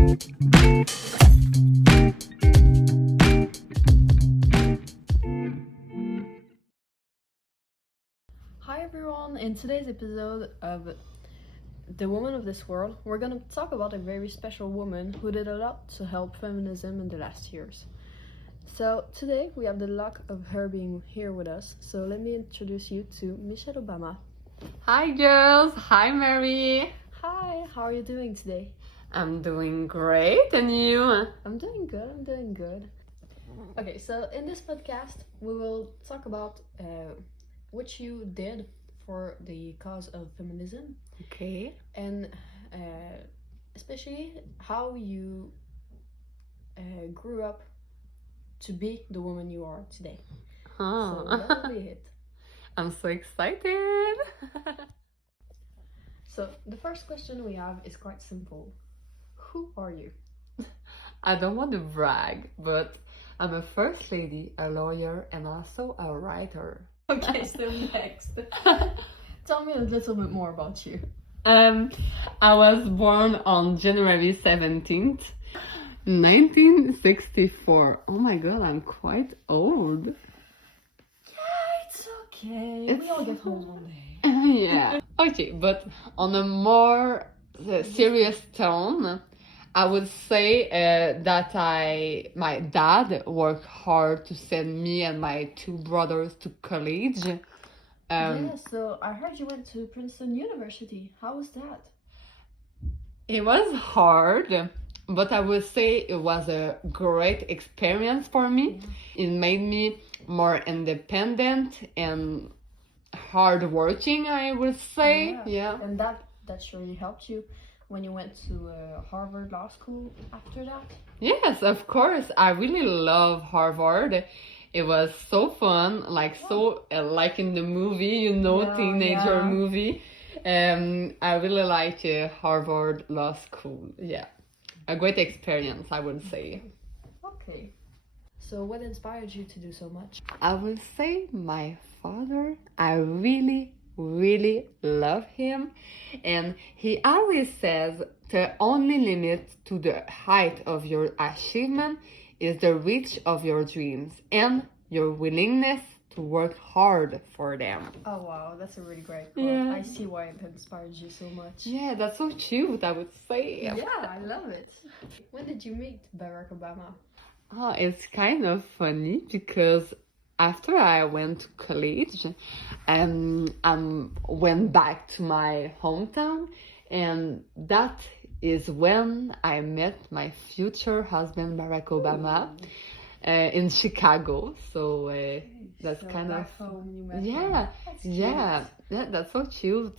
Hi everyone! In today's episode of The Woman of This World, we're gonna talk about a very special woman who did a lot to help feminism in the last years. So today we have the luck of her being here with us, so let me introduce you to Michelle Obama. Hi girls! Hi Mary! Hi, how are you doing today? I'm doing great, and you? I'm doing good. Okay, so in this podcast we will talk about what you did for the cause of feminism, Okay. and especially how you grew up to be the woman you are today. So that will be it. I'm so excited! So the first question we have is quite simple. Who are you? I don't want to brag, but I'm a first lady, a lawyer, and also a writer. Okay, so next. Tell me a little bit more about you. I was born on January 17th, 1964. Oh my god, I'm quite old. Yeah, it's okay. We all get old one day. Yeah. Okay, but on a more serious tone, I would say that my dad worked hard to send me and my two brothers to college. Yeah, so I heard you went to Princeton University. How was that? It was hard, but I would say it was a great experience for me. It made me more independent and hardworking, I would say. Yeah. And that surely helped you when you went to Harvard Law School after that? Yes, of course. I really love Harvard. It was so fun, like so like in the movie, teenager movie. I really like Harvard Law School. Yeah, a great experience, I would say. Okay. So what inspired you to do so much? I would say my father. I really, really love him, and he always says the only limit to the height of your achievement is the reach of your dreams and your willingness to work hard for them. Oh wow, that's a really great quote. Yeah. I see why it inspired you so much. Yeah, that's so cute, I would say. Yeah, I love it. When did you meet Barack Obama? Oh, it's kind of funny because after I went to college, I went back to my hometown, and that is when I met my future husband Barack Obama in Chicago. So that's kind of yeah, that's so cute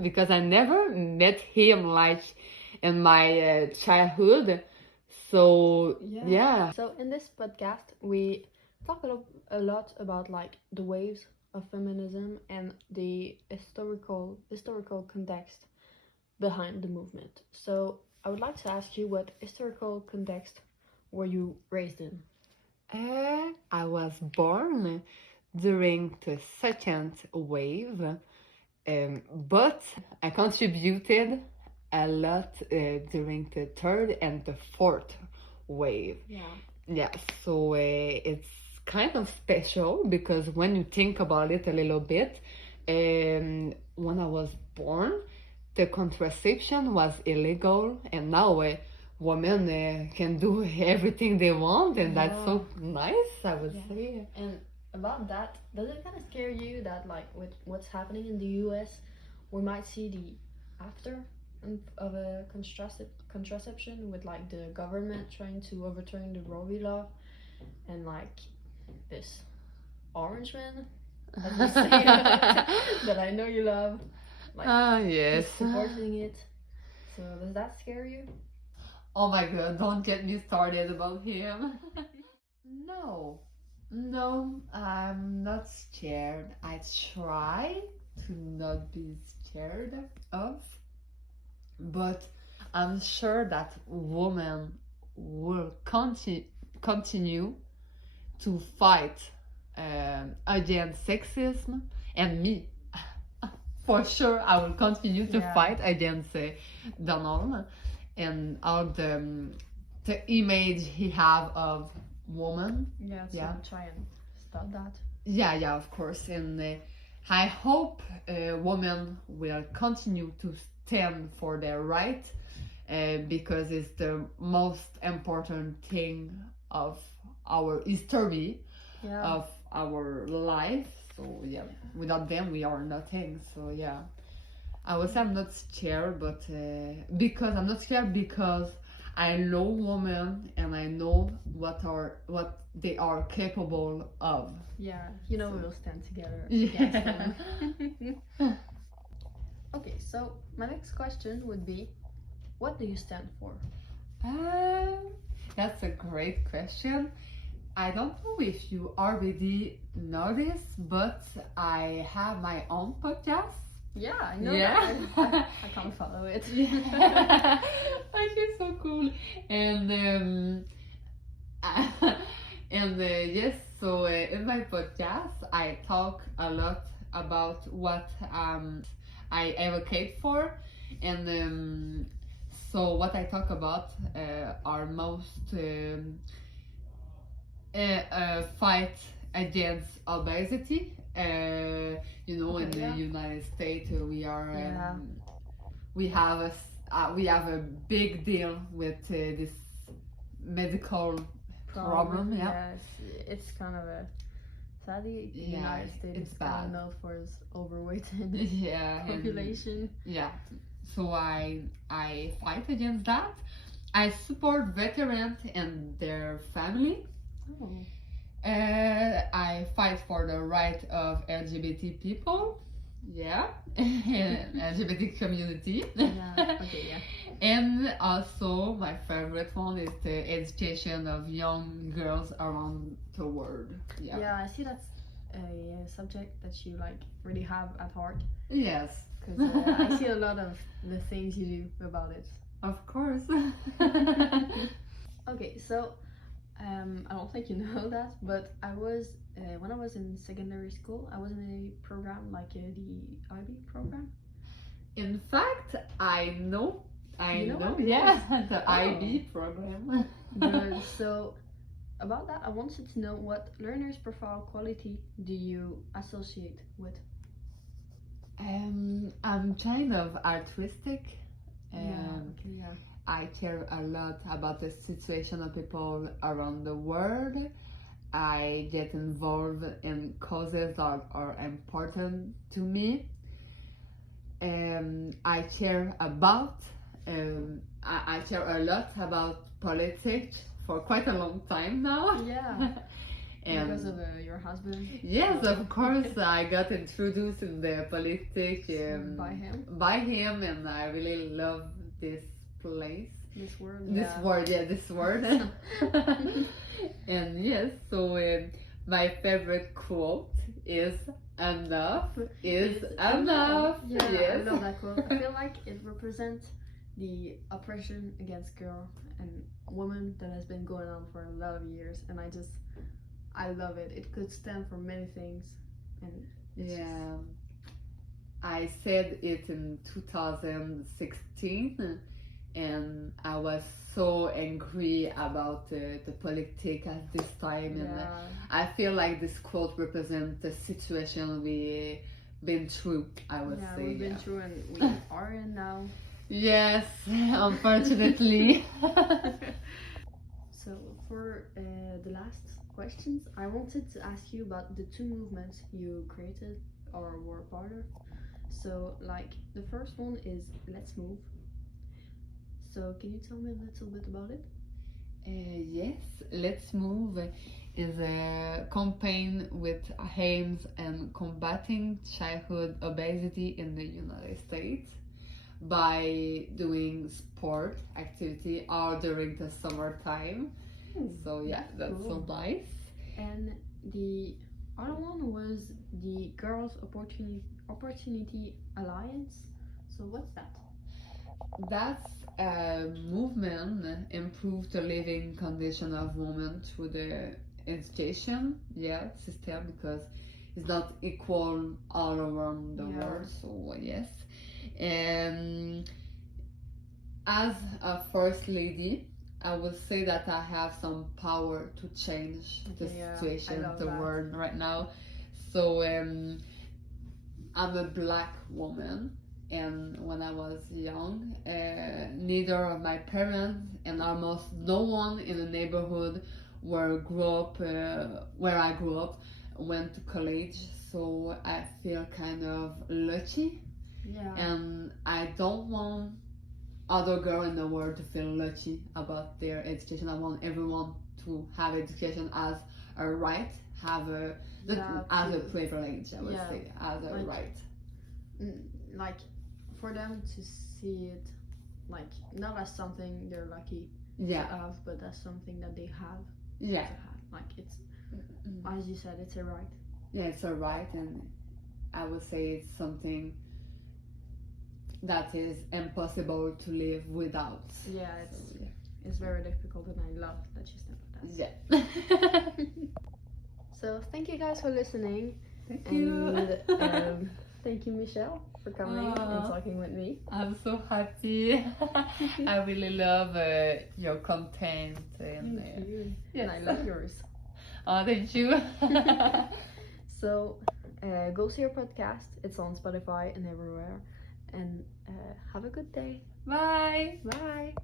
because I never met him like in my childhood. So yeah. So in this podcast, we talk a lot about like the waves of feminism and the historical context behind the movement. So I would like to ask you, what historical context were you raised in? I was born during the second wave, but I contributed a lot during the third and the fourth wave. Yeah, so it's kind of special because when you think about it a little bit, when I was born, the contraception was illegal, and now women can do everything they want, and that's so nice, I would say. And about that, does it kind of scare you that like with what's happening in the US, we might see the after of a contraception with like the government trying to overturn the Roe v. law, and like this orange man, as we say, that I know you love, like Yes. supporting it. So does that scare you? Oh my god, don't get me started about him. No, I'm not scared. I try to not be scared of, but I'm sure that women will continue to fight against sexism, and me. For sure, I will continue to fight against Donald. and all the image he have of woman. Yeah, so Yeah. try and stop that. Yeah, of course. And I hope women will continue to stand for their right because it's the most important thing of our history, Yeah. of our life. So yeah, without them we are nothing. So yeah, I would say I'm not scared, but because I'm not scared because I know women and I know what they are capable of. Yeah, you know we'll stand together Yeah. against them. Okay, so my next question would be, what do you stand for? That's a great question. I don't know if you already know this, but I have my own podcast. Yeah, I know Yeah. that. I can't follow it. Yeah. Okay, so cool. And yes, so in my podcast, I talk a lot about what I advocate for, and so what I talk about are most fight against obesity. In Yeah. the United States, we are Yeah. we have a big deal with this medical problem. Yeah. Yes, it's kind of a sadly the Yeah, United States it's is kind bad. of known for its overweighted Yeah. and- population. Yeah. So I fight against that. I support veterans and their family. Oh. I fight for the right of LGBT people. Yeah. And LGBT community. Yeah. Okay. Yeah. And also my favorite one is the education of young girls around the world. Yeah. Yeah, I see that's a subject that you like really have at heart Yes. because I see a lot of the things you do about it. Of course. Okay, so I don't think you know that, but I was when I was in secondary school, I was in a program like the IB program. In fact, I know. You know what? Yeah, the Oh. IB program. Good. So about that, I wanted to know what learners profile quality do you associate with? I'm kind of altruistic. Okay, yeah. I care a lot about the situation of people around the world. I get involved in causes that are important to me. I care about. I care a lot about politics for quite a long time now. Yeah. And Because of your husband. yes, of course, I got introduced in the politics By him. and I really love this place. This word. This word, yeah, this word. And yes, so my favorite quote is enough is enough. Yeah, Yes. I love that quote. I feel like it represents the oppression against girl and woman that has been going on for a lot of years, and I love it. It could stand for many things, and it's Yeah. I said it in 2016 and I was so angry about the politics at this time, and yeah, I feel like this quote represents the situation we been through, I would yeah, say. we've been Yeah. through and we are in now. Yes, unfortunately. So for the last questions, I wanted to ask you about the two movements you created or were part of. So like the first one is Let's Move. So can you tell me a little bit about it? Yes, Let's Move is a campaign with aims and combating childhood obesity in the United States by doing sport activity all during the summertime. So yeah, that's so nice. And the other one was the Girls Opportunity Alliance. So what's that? That's a movement improve the living condition of women through the education system, because it's not equal all around the Yeah. world. So yes, and as a first lady, I would say that I have some power to change the Okay, yeah, I situation, love the that. world right now. So I'm a black woman, and when I was young, neither of my parents and almost no one in the neighborhood where I grew up went to college. So I feel kind of lucky, Yeah. and I don't want other girl in the world to feel lucky about their education. I want everyone to have education as a right, as a privilege. I would Yeah, say as a like- right. Like for them to see it, like not as something they're lucky Yeah, to have, but as something that they have yeah, to have. Like it's, as you said, it's a right. yeah. It's a right, and I would say it's something that is impossible to live without. Yeah, it's So, it's very difficult, and I love that you stand for that. yeah. So thank you guys for listening, Thank you. and thank you, Michelle, for coming and talking with me. I'm so happy. I really love your content, and Thank you. yes. And I love yours. Oh, thank you. So go see our podcast. It's on Spotify and everywhere. And have a good day. Bye. Bye.